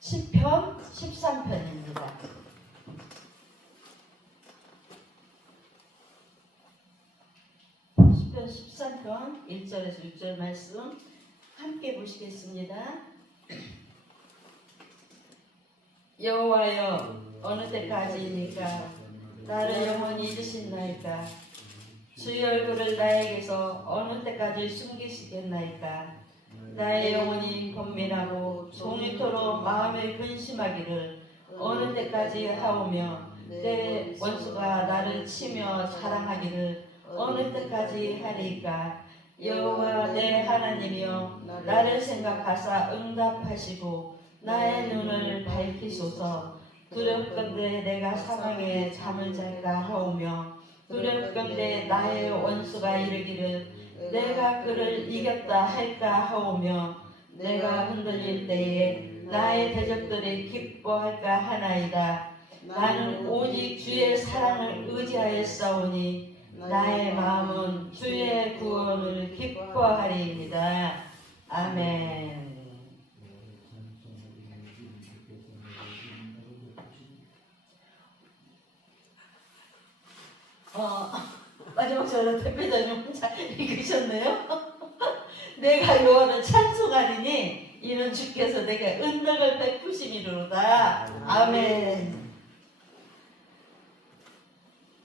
시편 13편입니다. 시편 13편 1절에서 6절 말씀 함께 보시겠습니다. 여호와여, 어느 때까지이니까 나를 영원히 잊으신나이까? 주의 얼굴을 나에게서 어느 때까지 숨기시겠나이까? 나의 영혼이 번민하고 종일토록 마음에 근심하기를 어느 때까지 하오며, 내 원수가 나를 치며 자랑하기를 어느 때까지 하리까? 여호와 내 하나님이여, 나를 생각하사 응답하시고 나의 눈을 밝히소서. 두렵건대 내가 사망에 잠을 잘까 하오며, 두렵건대 나의 원수가 이르기를 내가 그를 이겼다 할까 하오며, 내가 흔들릴 때에 나의 대적들이 기뻐할까 하나이다. 나는 오직 주의 사랑을 의지하였사오니 나의 마음은 주의 구원을 기뻐하리이다. 아멘. 마지막 절은 대표자님 혼자 읽으셨네요. 내가 요하는 찬송하리니 이는 주께서 내게 은덕을 베푸심이로다. 아멘.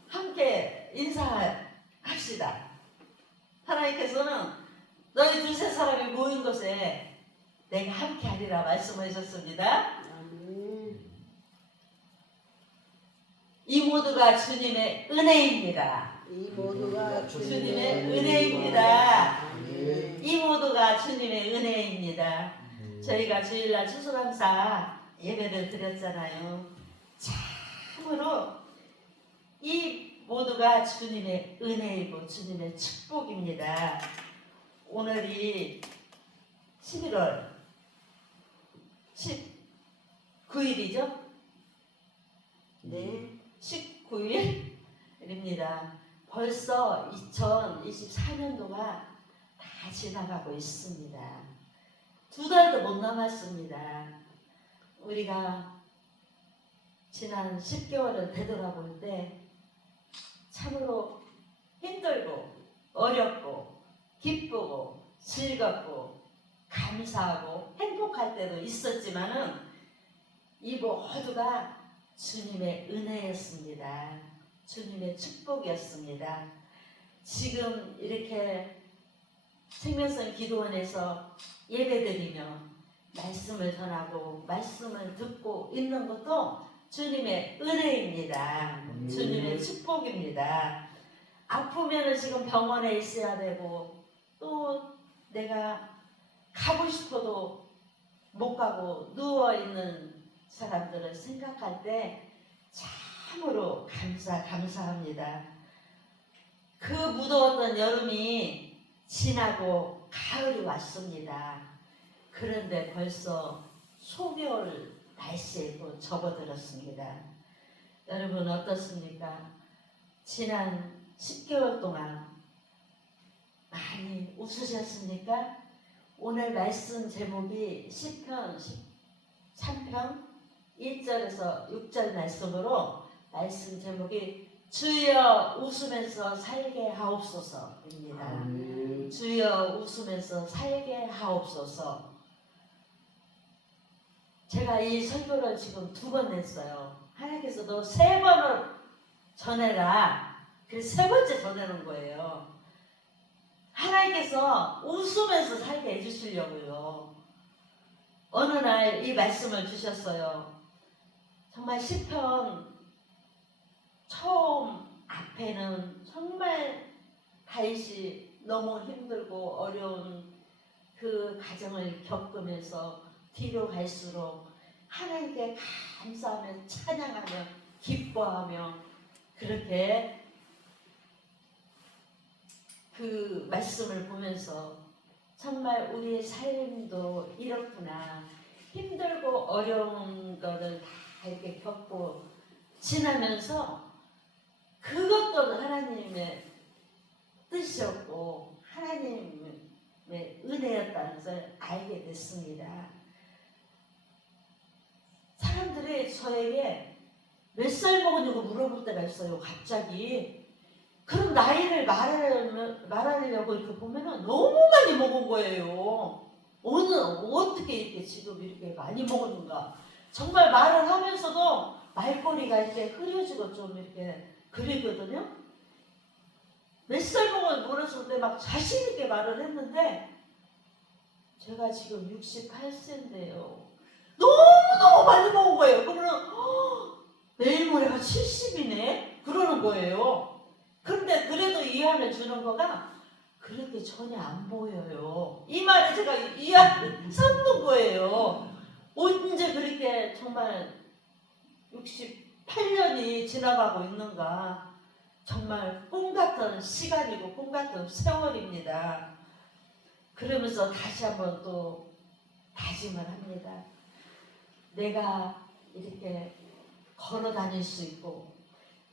함께 인사합시다. 하나님께서는 너희 두세 사람이 모인 곳에 내가 함께 하리라 말씀하셨습니다. 이 모두가 주님의 은혜입니다. 이 모두가 주님의 은혜입니다. 이 모두가 주님의 은혜입니다. 저희가 주일날 추수감사 예배를 드렸잖아요. 참으로 이 모두가 주님의 은혜이고 주님의 축복입니다. 오늘이 11월 19일이죠? 네, 19일입니다. 벌써 2024년도가 다 지나가고 있습니다. 2달도 못 남았습니다. 우리가 지난 10개월을 되돌아볼 때 참으로 힘들고 어렵고 기쁘고 즐겁고 감사하고 행복할 때도 있었지만은 이 모두가 주님의 은혜였습니다. 주님의 축복이었습니다. 지금 이렇게 생명성 기도원에서 예배드리며 말씀을 전하고 말씀을 듣고 있는 것도 주님의 은혜입니다. 주님의 축복입니다. 아프면 지금 병원에 있어야 되고 또 내가 가고 싶어도 못 가고 누워있는 사람들을 생각할 때 참으로 감사합니다. 그 무더웠던 여름이 지나고 가을이 왔습니다. 그런데 벌써 소겨울 날씨에 또 접어들었습니다. 여러분 어떻습니까? 지난 10개월 동안 많이 웃으셨습니까? 오늘 말씀 제목이 시편 13편 1절에서 6절 말씀으로 말씀 제목이 주여 웃으면서 살게 하옵소서입니다. 주여 웃으면서 살게 하옵소서. 제가 이 설교를 지금 2번 냈어요. 하나님께서 너 3번을 전해라. 그래서 3번째 전해는 거예요. 하나님께서 웃으면서 살게 해주시려고요. 어느 날 이 말씀을 주셨어요. 정말 시편 처음 앞에는 정말 다윗이 너무 힘들고 어려운 그 과정을 겪으면서 뒤로 갈수록 하나님께 감사하며 찬양하며 기뻐하며 그렇게 그 말씀을 보면서 정말 우리의 삶도 이렇구나. 힘들고 어려운 것을 다 이렇게 겪고 지나면서 그것도 하나님의 뜻이었고 하나님의 은혜였다는 것을 알게 됐습니다. 저에게 몇 살 먹었냐고 물어볼 때가 있어요. 갑자기. 그럼 나이를 말하려고 이렇게 보면은 너무 많이 먹은 거예요. 어떻게 이렇게 지금 이렇게 많이 먹었는가. 정말 말을 하면서도 말꼬리가 이렇게 흐려지고 좀 이렇게 그리거든요. 몇 살 먹었는지 물었을 때 막 자신있게 말을 했는데 제가 지금 68세인데요. 너무너무 많이 먹은 거예요. 그러면 내일 모레가 70이네? 그러는 거예요. 그런데 그래도 이해를 주는 거가 그렇게 전혀 안 보여요. 이 말에 제가 이해를 삼는 거예요. 언제 그렇게 정말 68년이 지나가고 있는가. 정말 꿈같은 시간이고 꿈같은 세월입니다. 그러면서 다시 한번 또 다짐을 합니다. 내가 이렇게 걸어 다닐 수 있고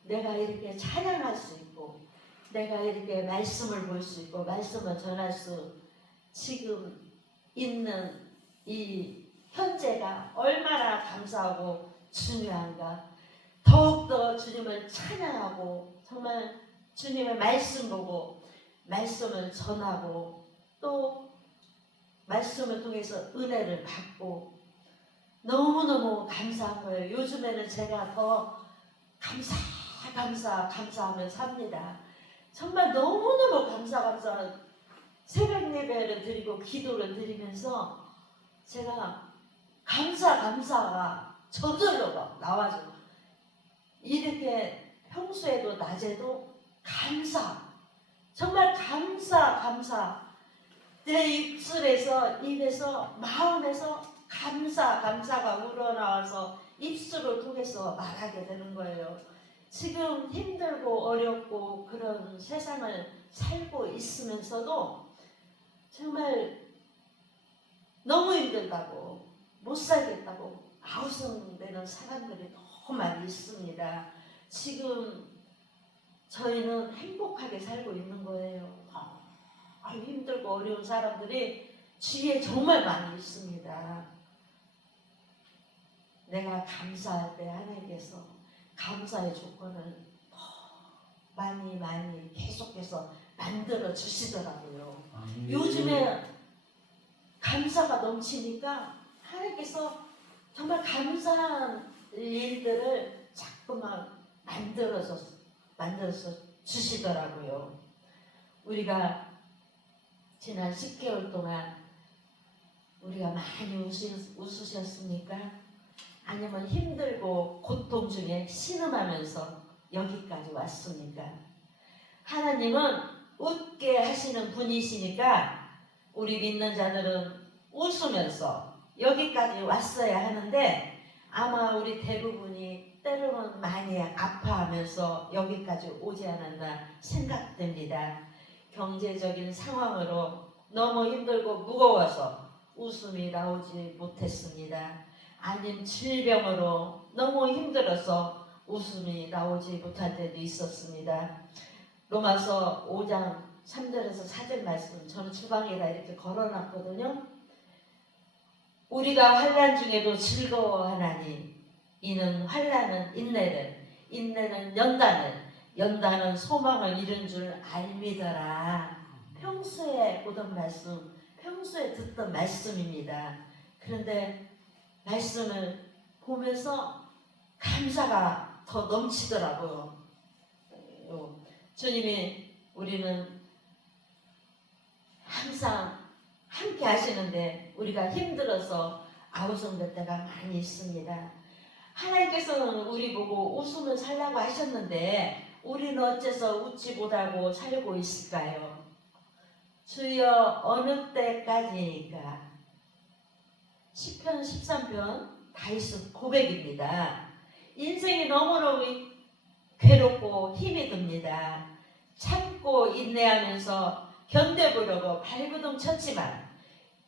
내가 이렇게 찬양할 수 있고 내가 이렇게 말씀을 볼 수 있고 말씀을 전할 수 지금 있는 이 현재가 얼마나 감사하고 중요한가. 더욱더 주님을 찬양하고 정말 주님의 말씀 보고 말씀을 전하고 또 말씀을 통해서 은혜를 받고 너무너무 감사한 거예요. 요즘에는 제가 더 감사하며 sab니다. 정말 너무너무 감사 새벽 예배를 드리고 기도를 드리면서 제가 감사가 저절로 나와서 이렇게 평소에도 낮에도 정말 감사 내 입에서 마음에서 감사가 우러나와서 입술을 통해서 말하게 되는 거예요. 지금 힘들고 어렵고 그런 세상을 살고 있으면서도 정말 너무 힘들다고 못 살겠다고 아우성되는 사람들이 너무 많이 있습니다. 지금 저희는 행복하게 살고 있는 거예요. 힘들고 어려운 사람들이 주위에 정말 많이 있습니다. 내가 감사할 때 하나님께서 감사의 조건을 많이 계속해서 만들어 주시더라고요. 요즘에 감사가 넘치니까 하나님께서 정말 감사한 일들을 자꾸만 만들어서 주시더라고요. 우리가 지난 10개월 동안 우리가 많이 웃으셨습니까? 아니면 힘들고 고통 중에 신음하면서 여기까지 왔습니까? 하나님은 웃게 하시는 분이시니까 우리 믿는 자들은 웃으면서 여기까지 왔어야 하는데 아마 우리 대부분이 때로는 많이 아파하면서 여기까지 오지 않았나 생각됩니다. 경제적인 상황으로 너무 힘들고 무거워서 웃음이 나오지 못했습니다. 아니면 질병으로 너무 힘들어서 웃음이 나오지 못할 때도 있었습니다. 로마서 5장 3절에서 4절 말씀 저는 주방에다 이렇게 걸어놨거든요. 우리가 환난 중에도 즐거워하나니 이는 환난은 인내를 인내는 연단은 소망을 이룬 줄 알미더라. 평소에 보던 말씀 평소에 듣던 말씀입니다. 그런데 말씀을 보면서 감사가 더 넘치더라고요. 주님이 우리는 항상 함께 하시는데 우리가 힘들어서 아우성될 때가 많이 있습니다. 하나님께서는 우리 보고 웃으며 살라고 하셨는데 우리는 어째서 웃지 못하고 살고 있을까요? 주여 어느 때까지니까. 시편 13편 다윗의 고백입니다. 인생이 너무너무 괴롭고 힘이 듭니다. 참고 인내하면서 견뎌보려고 발버둥 쳤지만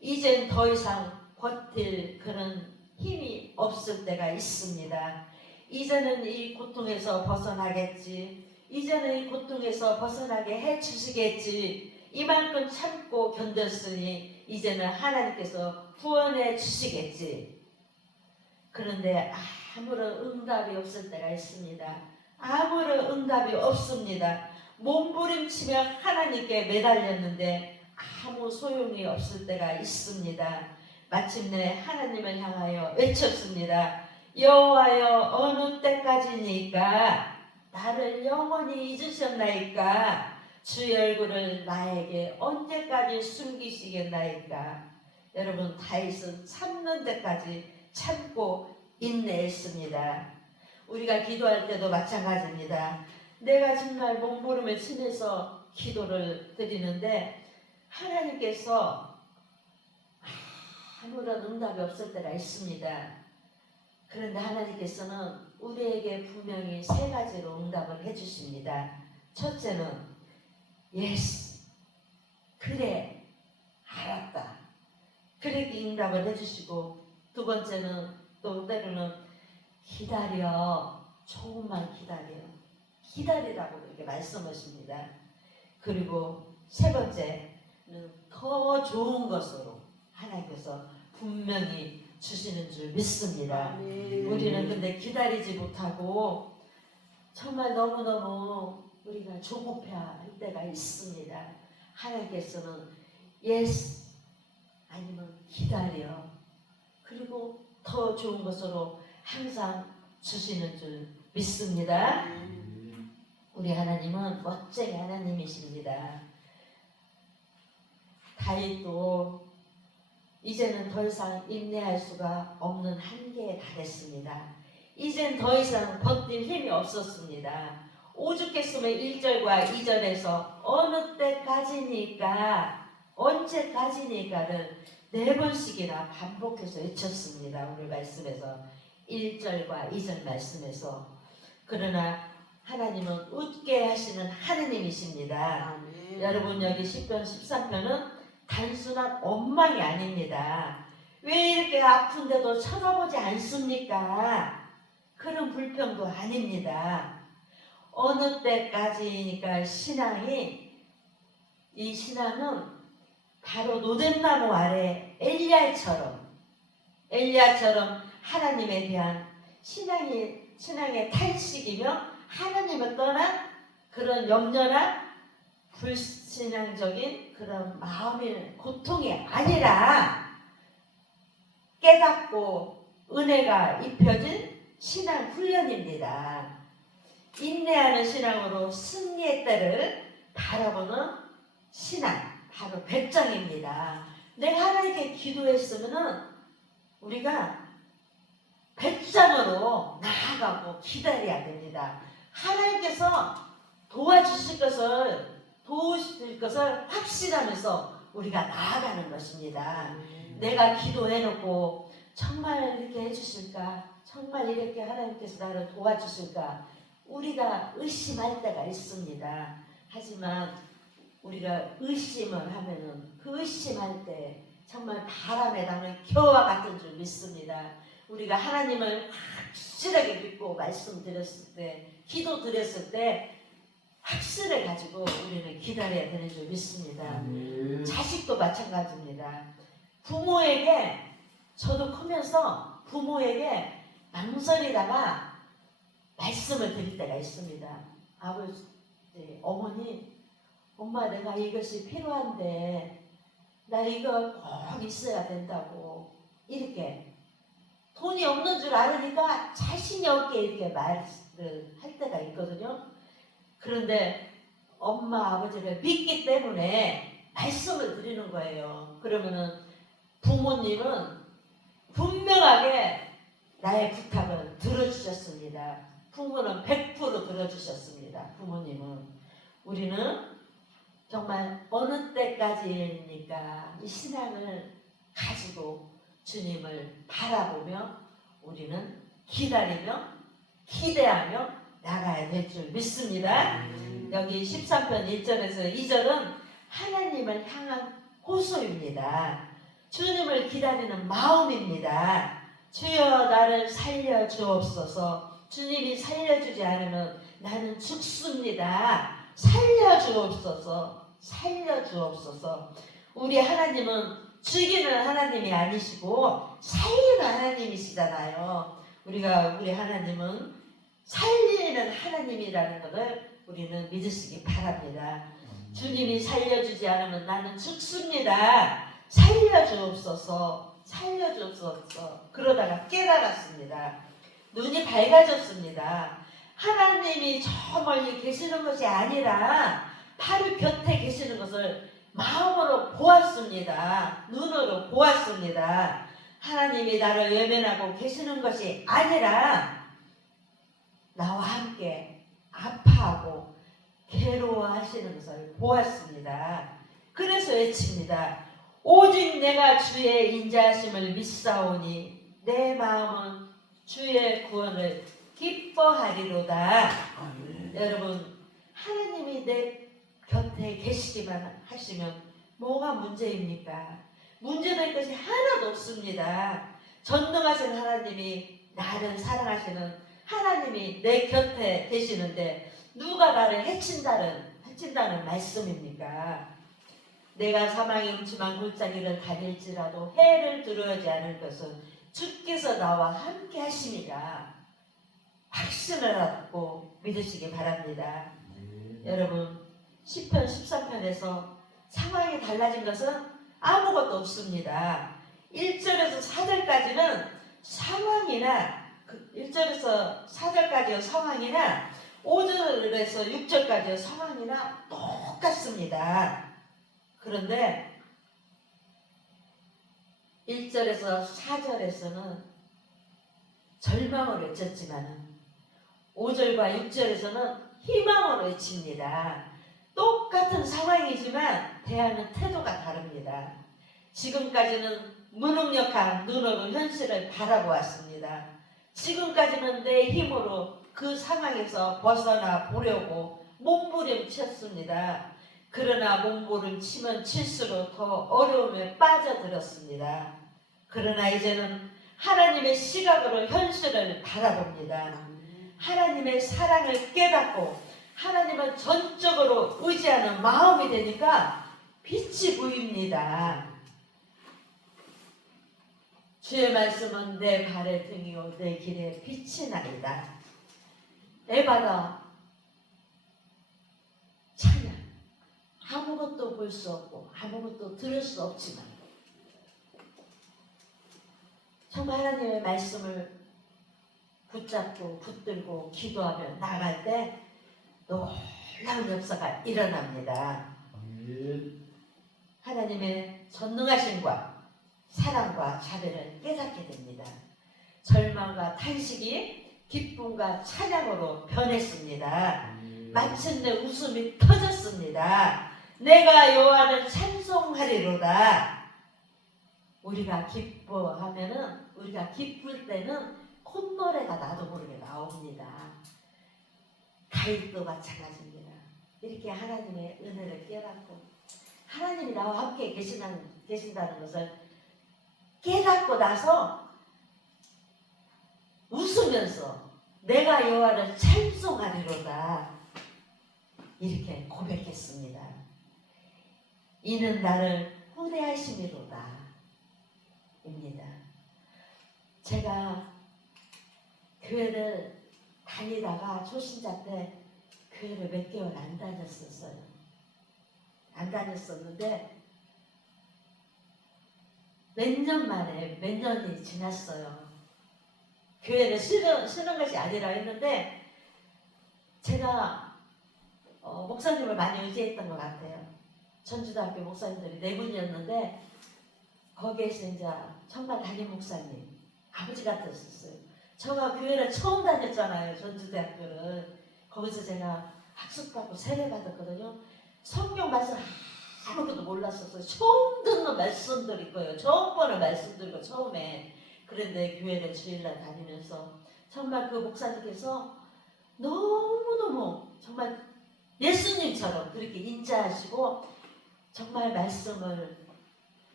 이젠 더 이상 버틸 그런 힘이 없을 때가 있습니다. 이제는 이 고통에서 벗어나겠지. 이제는 이 고통에서 벗어나게 해주시겠지. 이만큼 참고 견뎠으니 이제는 하나님께서 구원해 주시겠지. 그런데 아무런 응답이 없을 때가 있습니다. 아무런 응답이 없습니다. 몸부림치며 하나님께 매달렸는데 아무 소용이 없을 때가 있습니다. 마침내 하나님을 향하여 외쳤습니다. 여호와여, 어느 때까지니까 나를 영원히 잊으셨나이까? 주의 얼굴을 나에게 언제까지 숨기시겠나이까? 여러분, 다윗은 참는 데까지 참고 인내했습니다. 우리가 기도할 때도 마찬가지입니다. 내가 정말 몸부림을 치면서 기도를 드리는데 하나님께서 아무런 응답이 없을 때가 있습니다. 그런데 하나님께서는 우리에게 분명히 세 가지로 응답을 해주십니다. 첫째는 예스, 그래, 알았다. 그렇게 응답을 해주시고, 두 번째는 또 때로는 기다려, 조금만 기다려, 기다리라고 그렇게 말씀하십니다. 그리고 세 번째는 더 좋은 것으로 하나님께서 분명히 주시는 줄 믿습니다. 우리는 근데 기다리지 못하고 정말 너무너무 우리가 조급해할 때가 있습니다. 하나님께서는 yes 아니면 기다려, 그리고 더 좋은 것으로 항상 주시는 줄 믿습니다. 우리 하나님은 멋쟁이 하나님이십니다. 다윗도 이제는 더 이상 인내할 수가 없는 한계에 달했습니다. 이젠 더 이상 버틸 힘이 없었습니다. 오죽했으면 1절과 2절에서 어느 때까지니까, 언제까지니까를 4번씩이나 반복해서 외쳤습니다. 오늘 말씀에서 1절과 2절 말씀에서. 그러나 하나님은 웃게 하시는 하느님이십니다. 여러분, 여기 시편 13편은 단순한 원망이 아닙니다. 왜 이렇게 아픈데도 쳐다보지 않습니까? 그런 불평도 아닙니다. 어느 때까지니까 이 신앙은 바로 노잼나무 아래 엘리야처럼 하나님에 대한 신앙의 탄식이며 하나님을 떠난 그런 염려나 불신앙적인 그런 마음의 고통이 아니라 깨닫고 은혜가 입혀진 신앙 훈련입니다. 인내하는 신앙으로 승리의 때를 바라보는 신앙, 바로 배짱입니다. 내가 하나님께 기도했으면 우리가 배짱으로 나아가고 기다려야 됩니다. 하나님께서 도우실 것을 확신하면서 우리가 나아가는 것입니다. 내가 기도해놓고 정말 이렇게 해주실까? 정말 이렇게 하나님께서 나를 도와주실까? 우리가 의심할 때가 있습니다. 하지만 우리가 의심을 하면은 그 의심할 때 정말 바람에 나는 겨와 같은 줄 믿습니다. 우리가 하나님을 확실하게 믿고 말씀드렸을 때, 기도 드렸을 때 확신을 가지고 우리는 기다려야 되는 줄 믿습니다. 자식도 마찬가지입니다. 부모에게, 저도 크면서 부모에게 망설이다가 말씀을 드릴 때가 있습니다. 아버지, 어머니, 엄마 내가 이것이 필요한데 나 이거 꼭 있어야 된다고, 이렇게 돈이 없는 줄 알으니까 자신이 없게 이렇게 말을 할 때가 있거든요. 그런데 엄마 아버지를 믿기 때문에 말씀을 드리는 거예요. 그러면은 부모님은 분명하게 나의 부탁을 들어주셨습니다. 부모는 100% 들어주셨습니다. 부모님은. 우리는 정말 어느 때까지입니까? 이 신앙을 가지고 주님을 바라보며 우리는 기다리며 기대하며 나가야 될 줄 믿습니다. 여기 13편 1절에서 2절은 하나님을 향한 호소입니다. 주님을 기다리는 마음입니다. 주여 나를 살려주옵소서. 주님이 살려주지 않으면 나는 죽습니다. 살려주옵소서. 살려주옵소서. 우리 하나님은 죽이는 하나님이 아니시고 살리는 하나님이시잖아요. 우리 하나님은 살리는 하나님이라는 것을 우리는 믿으시기 바랍니다. 주님이 살려주지 않으면 나는 죽습니다. 살려주옵소서, 살려주옵소서. 그러다가 깨달았습니다. 눈이 밝아졌습니다. 하나님이 저 멀리 계시는 것이 아니라 바로 곁에 계시는 것을 마음으로 보았습니다. 눈으로 보았습니다. 하나님이 나를 외면하고 계시는 것이 아니라 나와 함께 아파하고 괴로워하시는 것을 보았습니다. 그래서 외칩니다. 오직 내가 주의 인자하심을 믿사오니 내 마음은 주의 구원을 기뻐하리로다. 여러분, 하나님이 내 곁에 계시기만 하시면 뭐가 문제입니까? 문제될 것이 하나도 없습니다. 전능하신 하나님이 나를 사랑하시는 하나님이 내 곁에 계시는데 누가 나를 해친다는 말씀입니까? 내가 사망의 음침한 골짜기를 다닐지라도 해를 두려워하지 않을 것은 주께서 나와 함께 하심이라. 확신을 갖고 믿으시기 바랍니다. 여러분, 시편 13편에서 상황이 달라진 것은 아무것도 없습니다. 1절에서 4절까지는 상황이나 1절에서 4절까지의 상황이나 5절에서 6절까지의 상황이나 똑같습니다. 그런데 1절에서 4절에서는 절망을 외쳤지만 5절과 6절에서는 희망을 외칩니다. 똑같은 상황이지만 대하는 태도가 다릅니다. 지금까지는 무능력한 눈으로 현실을 바라보았습니다. 지금까지는 내 힘으로 그 상황에서 벗어나 보려고 몸부림쳤습니다. 그러나 몸부림치면 칠수록 더 어려움에 빠져들었습니다. 그러나 이제는 하나님의 시각으로 현실을 바라봅니다. 하나님의 사랑을 깨닫고 하나님을 전적으로 의지하는 마음이 되니까 빛이 보입니다. 주의 말씀은 내 발의 등이요 내 길에 빛이 나리다. 에바다 찬양. 아무것도 볼 수 없고 아무것도 들을 수 없지만 정말 하나님의 말씀을 붙잡고 붙들고 기도하며 나갈 때 놀라운 역사가 일어납니다. 하나님의 전능하심과 사랑과 자비를 깨닫게 됩니다. 절망과 탄식이 기쁨과 찬양으로 변했습니다. 마침내 웃음이 터졌습니다. 내가 여호와를 찬송하리로다. 우리가 기뻐하면은 우리가 기쁠 때는 콧노래가 나도 모르게 나옵니다. 다윗도 마찬가지입니다. 이렇게 하나님의 은혜를 깨닫고 하나님이 나와 함께 계신다는 것을 깨닫고 나서 웃으면서 내가 여호와를 찬송하리로다 이렇게 고백했습니다. 이는 나를 후대하심이로다 입니다. 제가 교회를 다니다가 초신자 때 교회를 몇 개월 안 다녔었어요. 안 다녔었는데 몇 년 만에 몇 년이 지났어요. 교회를 쓰는 것이 아니라 했는데 제가 목사님을 많이 의지했던 것 같아요. 전주대학교 목사님들이 4분이었는데 거기에서 이제 정말 담임 목사님 아버지 같았었어요. 제가 교회를 처음 다녔잖아요. 전주대학교를. 거기서 제가 학습받고 세례받았거든요. 성경 말씀 아무것도 몰랐었어요. 처음 듣는 말씀들일 거예요. 처음 보는 말씀들이고 처음에. 그런데 교회를 주일날 다니면서 정말 그 목사님께서 너무너무 정말 예수님처럼 그렇게 인자하시고 정말 말씀을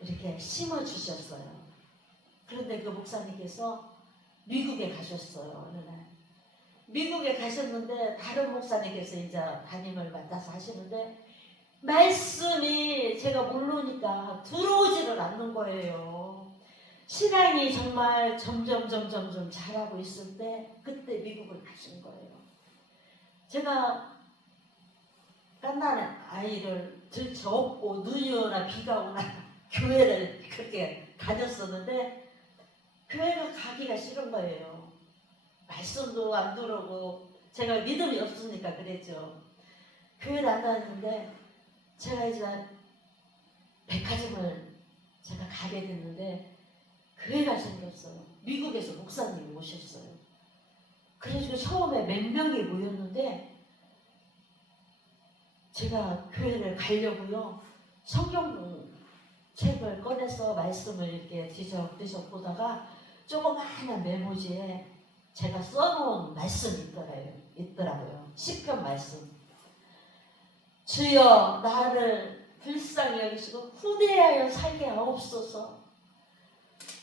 이렇게 심어주셨어요. 그런데 그 목사님께서 미국에 가셨어요. 어느 날. 미국에 가셨는데 다른 목사님께서 이제 담임을 맡아서 하시는데 말씀이 제가 모르니까 들어오지를 않는 거예요. 신앙이 정말 점점 자라고 있을 때 그때 미국을 가신 거예요. 제가 깐난한 아이를 들쳐업고 눈이 오나 비가 오나 교회를 그렇게 다녔었는데 교회가 가기가 싫은 거예요. 말씀도 안 들어오고 제가 믿음이 없으니까 그랬죠. 교회를 안 다녔는데 제가 이제 백화점을 제가 가게 됐는데 교회가 생겼어요. 미국에서 목사님이 오셨어요. 그래가지고 처음에 몇 명이 모였는데 제가 교회를 가려고요. 성경 책을 꺼내서 말씀을 이렇게 뒤적뒤적 보다가 조그마한 메모지에 제가 써놓은 말씀이 있더라고요. 시편 말씀. 주여 나를 불쌍히 여기시고 후대하여 살게 하옵소서.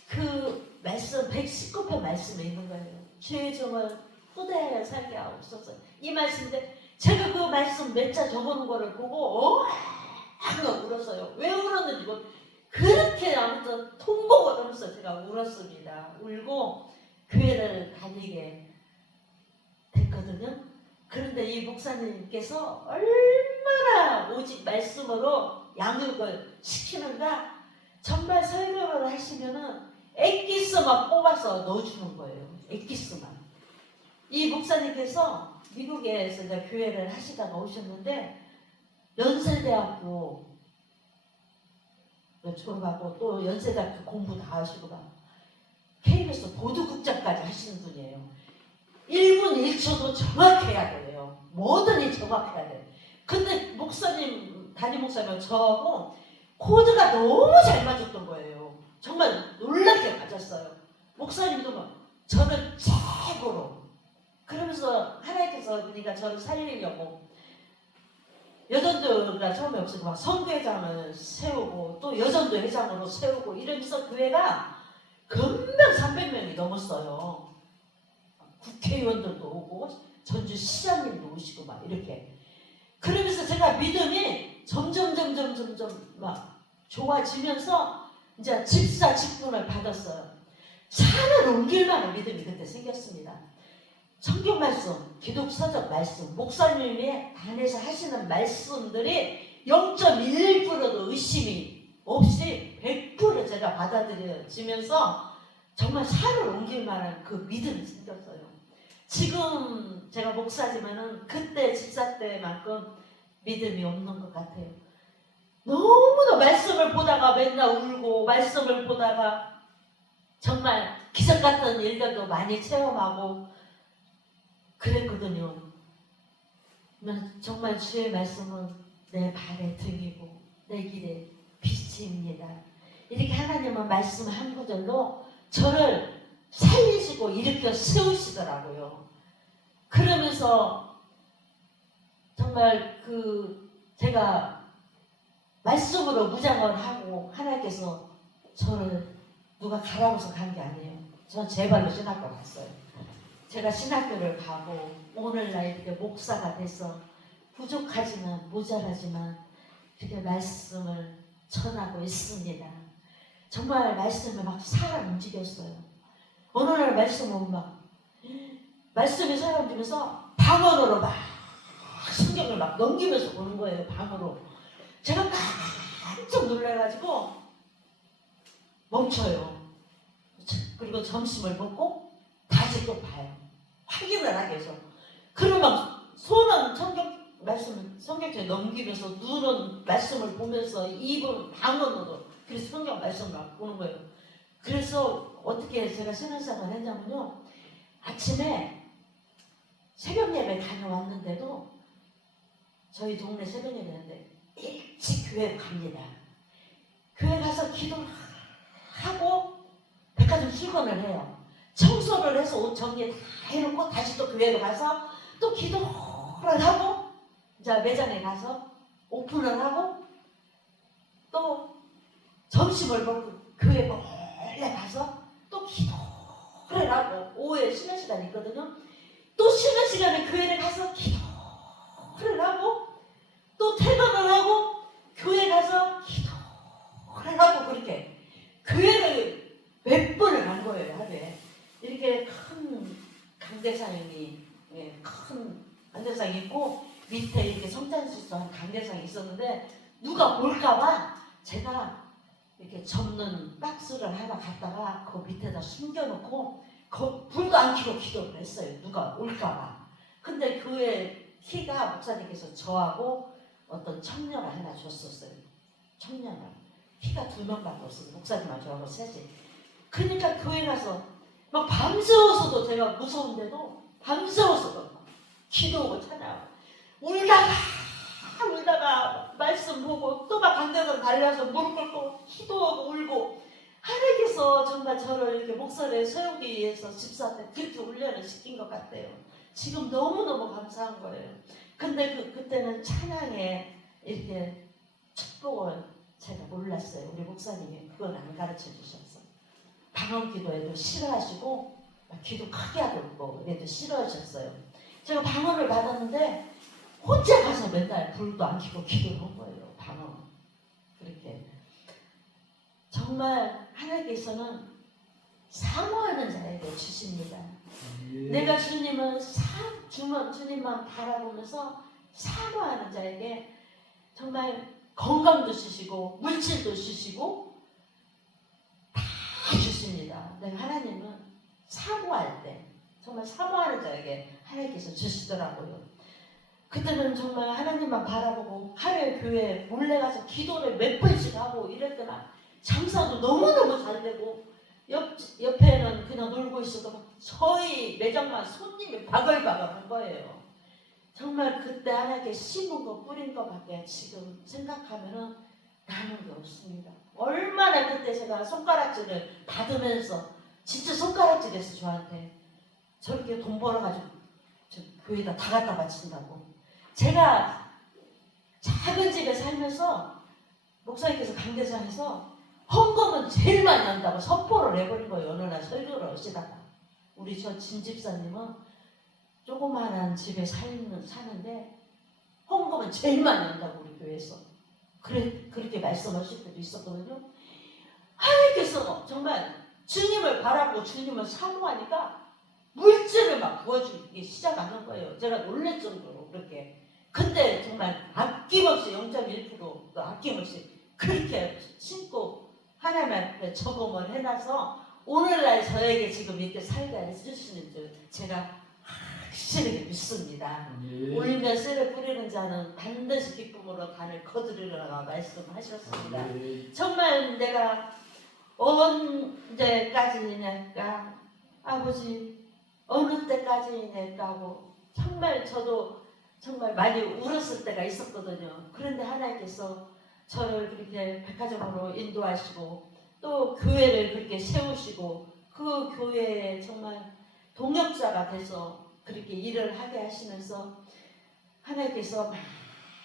그 말씀 119편 말씀에 있는 거예요. 주의 종을 후대하여 살게 하옵소서. 이 말씀인데 제가 그 말씀 몇 자 적어놓은 거를 보고 엉엉 울었어요. 왜 울었는지 그렇게 아무튼 통보가 넘어서 제가 울었습니다. 울고 교회를 다니게 됐거든요. 그런데 이 목사님께서 얼마나 오직 말씀으로 양육을 시키는가. 정말 설교를 하시면은 엑기스만 뽑아서 넣어주는 거예요. 엑기스만. 이 목사님께서 미국에서 이제 교회를 하시다가 오셨는데 연세대학교 졸업하고 또 연세대학교 공부 다 하시고 막 KBS 보도국장까지 하시는 분이에요. 1분 1초도 정확해야 돼요. 뭐든지 정확해야 돼요. 근데 목사님, 담임 목사님 저하고 코드가 너무 잘 맞았던 거예요. 정말 놀랍게 맞았어요. 목사님도 막 저를 최고로. 그러면서 하나님께서 그러니까 저를 살리려고 여전도가 처음에 없어서 막 선교회장을 세우고 또 여전도 회장으로 세우고 이러면서 교회가 금방 300명이 넘었어요. 국회의원들도 오고 전주시장님도 오시고 막 이렇게. 그러면서 제가 믿음이 점점 막 좋아지면서 이제 집사 직분을 받았어요. 산을 옮길 만한 믿음이 그때 생겼습니다. 성경 말씀, 기독 서적 말씀, 목사님이 안에서 하시는 말씀들이 0.1%도 의심이 없이 100% 제가 받아들여지면서 정말 산을 옮길 만한 그 믿음이 생겼어요. 지금 제가 목사지만은 그때 집사 때만큼 믿음이 없는 것 같아요. 너무도 말씀을 보다가 맨날 울고 말씀을 보다가 정말 기적 같은 일들도 많이 체험하고 그랬거든요. 정말 주의 말씀은 내 발의 등이고 내 길의 빛입니다. 이렇게 하나님은 말씀 한 구절로 저를 살리시고 일으켜 세우시더라고요. 그러면서 정말 제가 말씀으로 무장을 하고 하나님께서 저를 누가 가라고서 간 게 아니에요. 저는 제 발로 신학교 갔어요. 제가 신학교를 가고 오늘날 이렇게 목사가 돼서 부족하지만 모자라지만 이렇게 말씀을 전하고 있습니다. 정말 말씀을 막 사람 움직였어요. 어느 날 말씀은 말씀이 사람 움직여서 방언으로 막 성경을 막 넘기면서 보는 거예요. 방언으로. 제가 깜짝 놀라가지고 멈춰요. 그리고 점심을 먹고 다시 또 봐요. 확인을 하기 위해서. 그러면 막 손은 성경책에 넘기면서 눈은 말씀을 보면서 입은 방언으로 그래서 성경 말씀을 막 보는 거예요. 그래서 어떻게 제가 신앙생활을 했냐면요. 아침에 새벽 예배 다녀왔는데도 저희 동네 새벽 예배인데 일찍 교회 갑니다. 교회 가서 기도를 하고 백화점 출근을 해요. 청소를 해서 옷 정리 다 해놓고 다시 또 교회로 가서 또 기도를 하고 이제 매장에 가서 오픈을 하고 또 점심을 먹고 교회 몰래 가서 또 기도를 하고 오후에 쉬는 시간이 있거든요. 또 쉬는 시간에 교회를 가서 기도를 하고 또 퇴근을 하고 교회 가서 기도를 하고 그렇게 교회를 몇 이렇게 큰 강대상이 큰 강대상이 있고 밑에 이렇게 성찬식소한 강대상이 있었는데 누가 볼까봐 제가 이렇게 접는 박스를 하나 갖다가 그 밑에다 숨겨놓고 불도 안 켜고 기도를 했어요. 누가 올까봐. 근데 교회 키가 목사님께서 저하고 어떤 청년을 하나 줬었어요. 청년을. 키가 2명밖에 없어서 목사님하고 저하고 셋이. 그러니까 교회 가서 막 밤새워서도 제가 무서운데도 밤새워서도 막 기도하고 찬양하고 울다가 말씀 보고 또 막 강대상 달려서 무릎 꿇고 기도하고 울고 하나님께서 정말 저를 이렇게 목사를 세우기 위해서 집사한테 그렇게 훈련을 시킨 것 같아요. 지금 너무너무 감사한 거예요. 근데 그때는 찬양에 이렇게 축복을 제가 몰랐어요. 우리 목사님이 그건 안 가르쳐 주셨어. 방언 기도에도 싫어하시고 기도 크게 하고 그래도 싫어하셨어요. 제가 방언을 받았는데 혼자 가서 맨날 불도 안 켜고 기도를 한 거예요. 방언. 그렇게. 정말 하나님께서는 사모하는 자에게 주십니다. 내가 주님은 주님만 바라보면서 사모하는 자에게 정말 건강도 주시고 물질도 주시고 다 주십니다. 내가 하나님은 사모할 때 정말 사모하는 자에게 하나님께서 주시더라고요. 그때는 정말 하나님만 바라보고 하루에 교회에 몰래 가서 기도를 몇 번씩 하고 이럴 때만 장사도 너무너무 잘 되고 옆에는 그냥 놀고 있어도 저희 매장만 손님이 바글바글한 거예요. 정말 그때 하나님께 심은 거 뿌린 거밖에 지금 생각하면은 남은 게 없습니다. 얼마나 그때 제가 손가락질을 받으면서 진짜 손가락질했어. 저한테 저렇게 돈 벌어가지고 저 교회에다 다 갖다 바친다고. 제가 작은 집에 살면서 목사님께서 강대상에서 헌금은 제일 많이 한다고 선포를 해버린 거예요. 어느 날 설교를 하시다가 우리 저 진집사님은 조그마한 집에 사는데 헌금은 제일 많이 한다고 우리 교회에서 그렇게 말씀하실 때도 있었거든요. 하나님께서 정말 주님을 바라보고 주님을 사모하니까 물질을 막 부어주기 시작하는 거예요. 제가 놀랄 정도로 그렇게. 근데 정말 아낌없이 0.1%도 아낌없이 그렇게 신고 하나님 앞에 저금을 해놔서 오늘날 저에게 지금 이렇게 살게 해주시는 줄 제가 확실히 믿습니다. 울며 씨를 뿌리는 자는 반드시 기쁨으로 단을 거두리라고 말씀하셨습니다. 정말 내가 언제까지일까 아버지 어느 때까지일까 하고 정말 저도 정말 많이 울었을 때가 있었거든요. 그런데 하나님께서 저를 그렇게 백화점으로 인도하시고 또 교회를 그렇게 세우시고 그 교회에 정말 동역자가 돼서 그렇게 일을 하게 하시면서 하나님께서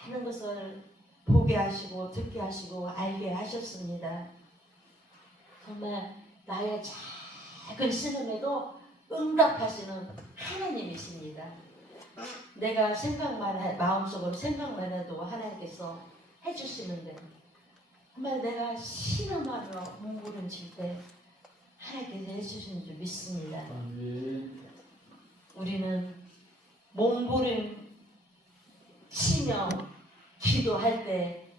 많은 것을 보게 하시고 듣게 하시고 알게 하셨습니다. 정말 나의 작은 신음에도 응답하시는 하나님이십니다. 내가 마음속으로 생각만 해도 하나님께서 해주시는데 정말 내가 신음하며 몸부림칠 때 하나님께서 해주시는 줄 믿습니다. 우리는 몸부림 치며 기도할 때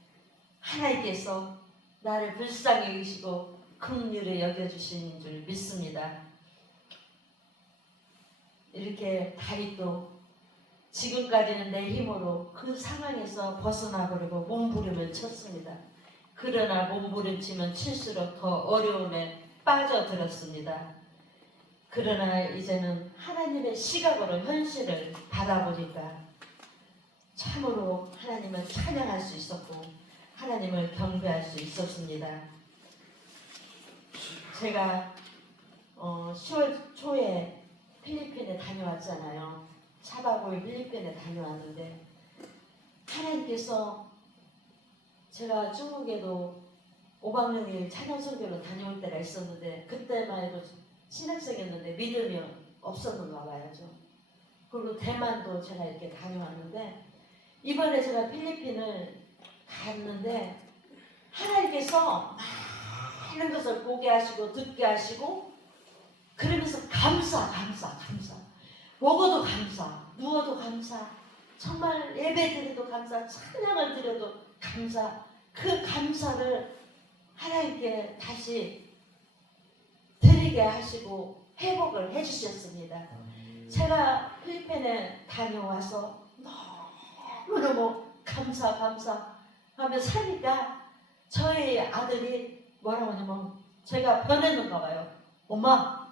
하나님께서 나를 불쌍히 여기시고 긍휼히 여겨주시는 줄 믿습니다. 이렇게 다윗도 지금까지는 내 힘으로 그 상황에서 벗어나버리고 몸부림을 쳤습니다. 그러나 몸부림치면 칠수록 더 어려움에 빠져들었습니다. 그러나 이제는 하나님의 시각으로 현실을 바라보니까 참으로 하나님을 찬양할 수 있었고 하나님을 경배할 수 있었습니다. 제가 10월 초에 필리핀에 다녀왔잖아요. 4박 5일 필리핀에 다녀왔는데 하나님께서 제가 중국에도 5박 6일 찬양 설교로 다녀올 때가 있었는데 그때만 해도 신학생이었는데 믿음이 없었는가 봐야죠. 그리고 대만도 제가 이렇게 다녀왔는데 이번에 제가 필리핀을 갔는데 하나님께서 많은 것을 보게 하시고 듣게 하시고 그러면서 감사. 먹어도 감사, 누워도 감사, 정말 예배 드려도 감사, 찬양을 드려도 감사. 그 감사를 하나님께 다시 드리게 하시고 회복을 해주셨습니다. 제가 필리핀에 다녀와서 너무너무 감사 하며 사니까 저희 아들이 뭐라고 하냐면 제가 변했는가 봐요. 엄마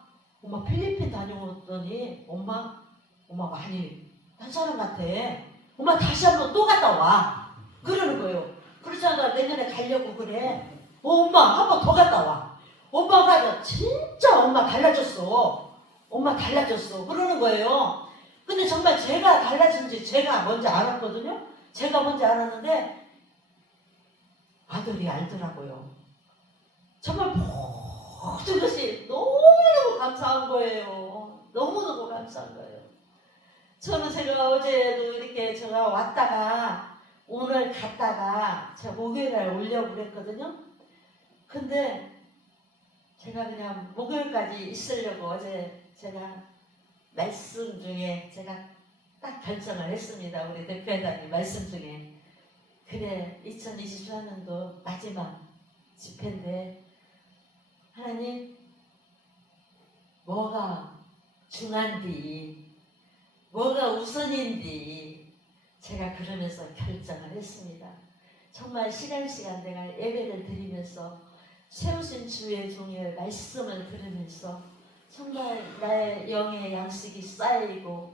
필리핀 다녀오더니 엄마 많이 한 사람 같아. 엄마 다시 한번 또 갔다 와. 그러는 거예요. 그러잖아, 내년에 가려고 그래. 엄마 한 번 더 갔다 와. 엄마가 진짜 엄마 달라졌어. 그러는 거예요. 근데 정말 제가 달라진지 제가 먼저 알았거든요. 제가 먼저 알았는데 아들이 알더라고요. 정말 모든 것이 너무너무 감사한 거예요. 너무너무 감사한 거예요. 제가 어제도 이렇게 제가 왔다가 오늘 갔다가 제가 목요일날 오려고 그랬거든요. 근데 제가 그냥 목요일까지 있으려고 어제 제가 말씀 중에 제가 딱 결정을 했습니다. 우리 대표회장님 말씀 중에. 그래, 2024년도 마지막 집회인데 하나님 뭐가 중요한디 뭐가 우선인디 제가 그러면서 결정을 했습니다. 정말 시간 내가 예배를 드리면서 세우신 주의 종의 말씀을 들으면서 정말 나의 영의 양식이 쌓이고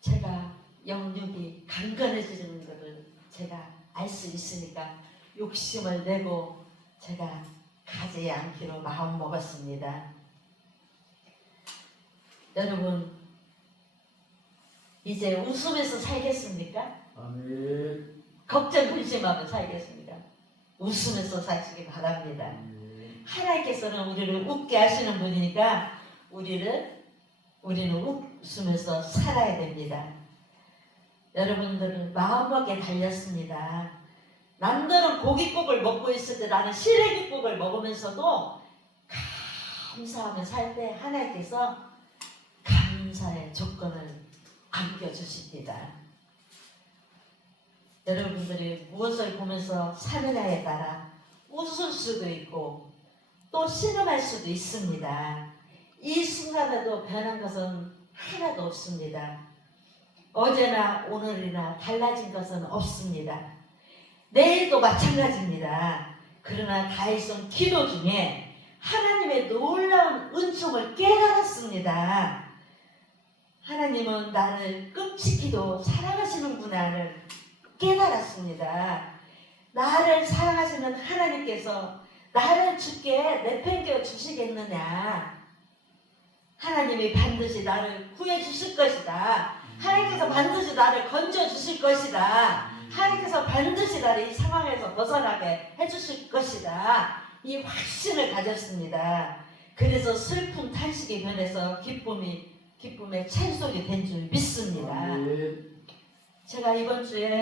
제가 영육이 강건해지는 것을 제가 알 수 있으니까 욕심을 내고 제가 가지 않기로 마음 먹었습니다. 여러분 이제 웃으면서 살겠습니까? 아멘. 걱정 근심하며 살겠습니까? 웃으면서 사시기 바랍니다. 하나님께서는 우리를 웃게 하시는 분이니까 우리는 웃으면서 살아야 됩니다. 여러분들은 마음먹기에 달렸습니다. 남들은 고깃국을 먹고 있을 때 나는 시래기국을 먹으면서도 감사하며 살 때 하나님께서 감사의 조건을 안겨주십니다. 여러분들이 무엇을 보면서 사느냐에 따라 웃을 수도 있고 또 신음할 수도 있습니다. 이 순간에도 변한 것은 하나도 없습니다. 어제나 오늘이나 달라진 것은 없습니다. 내일도 마찬가지입니다. 그러나 다윗은 기도 중에 하나님의 놀라운 은총을 깨달았습니다. 하나님은 나를 끔찍히도 사랑하시는구나를 깨달았습니다. 나를 사랑하시는 하나님께서 나를 주께 내팽겨 주시겠느냐. 하나님이 반드시 나를 구해 주실 것이다. 하나님께서 반드시 나를 건져 주실 것이다. 하나님께서 반드시 나를 이 상황에서 벗어나게 해주실 것이다. 이 확신을 가졌습니다. 그래서 슬픈 탄식이 변해서 기쁨의 찬송이 된 줄 믿습니다. 아멘. 제가 이번 주에